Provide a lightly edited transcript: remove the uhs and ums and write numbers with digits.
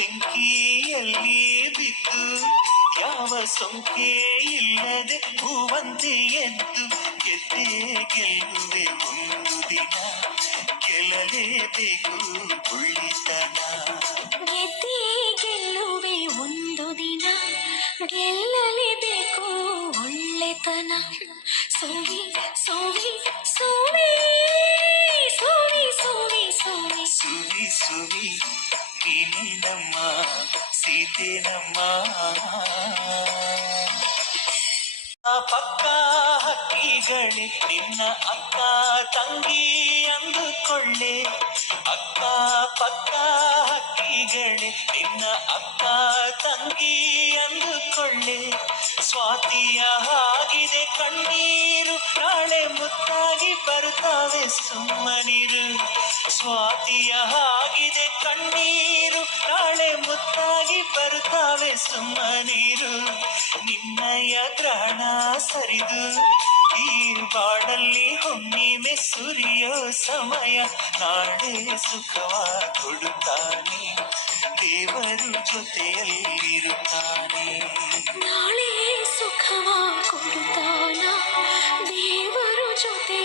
ಬೆಂಕಿಯಲ್ಲಿ ಬಿದ್ದು ಯಾವ ಸೋಂಕೆ ಇಲ್ಲದೆ ಹೂವಂತೆ ಎದ್ದು ಗೆದ್ದೆ ಗೆಲ್ಲುವೆ ಒಂದು ದಿನ ಗೆಲ್ಲಲೇಬೇಕು ಒಳ್ಳೆತನ. ಗೆದ್ದೆ ಗೆಲ್ಲುವೆ ಒಂದು ದಿನ ಗೆಲ್ಲಲೇಬೇಕು ಒಳ್ಳೆತನ. ಸೋವಿ ಸೋವಿ ಸೋವಿ ಸೋವಿ ಸೋವಿ ಸೋವಿ ಸುವಿ ಸುವಿ ನೀನೇ ನಮ್ಮ ಸೀತೆ ನಮ್ಮ. ಪಕ್ಕ ಹಕ್ಕಿಗಳೇ ನಿನ್ನ ಅಕ್ಕ ತಂಗಿ ಅಂದುಕೊಳ್ಳೆ. ಅಕ್ಕ ಪಕ್ಕ ಹಕ್ಕಿಗಳೇ ನಿನ್ನ ಅಕ್ಕ ತಂಗಿ ಅಂದುಕೊಳ್ಳೆ. ಸ್ವಾತಿಯ ಆಗಿದೆ ಕಣ್ಣೀರು ನಾಳೆ ಮುತ್ತಾಗಿ ಬರುತ್ತಾವೆ ಸುಮ್ಮನಿರು. ಸ್ವಾತಿಯ ಆಗಿದೆ ಕಣ್ಣೀರು ನಾಳೆ ಮುತ್ತಾಗಿ ಬರುತ್ತಾವೆ ಸುಮ್ಮನಿರು. ನಿನ್ನಯ ಗ್ರಹಣ ಸರಿದು ಈ ಬಾಡಲ್ಲಿ ಹುಣ್ಣಿಮೆ ಸುರಿಯೋ ಸಮಯ ನಾಳೆ ಸುಖವ ಕೊಡುತ್ತಾನೆ ದೇವರು ಜೊತೆಯಲ್ಲಿರುತ್ತಾನೆ. ನಾಳೆ ಸುಖವ ಕೊಡುತ್ತಾನ ದೇವರು ಜೊತೆ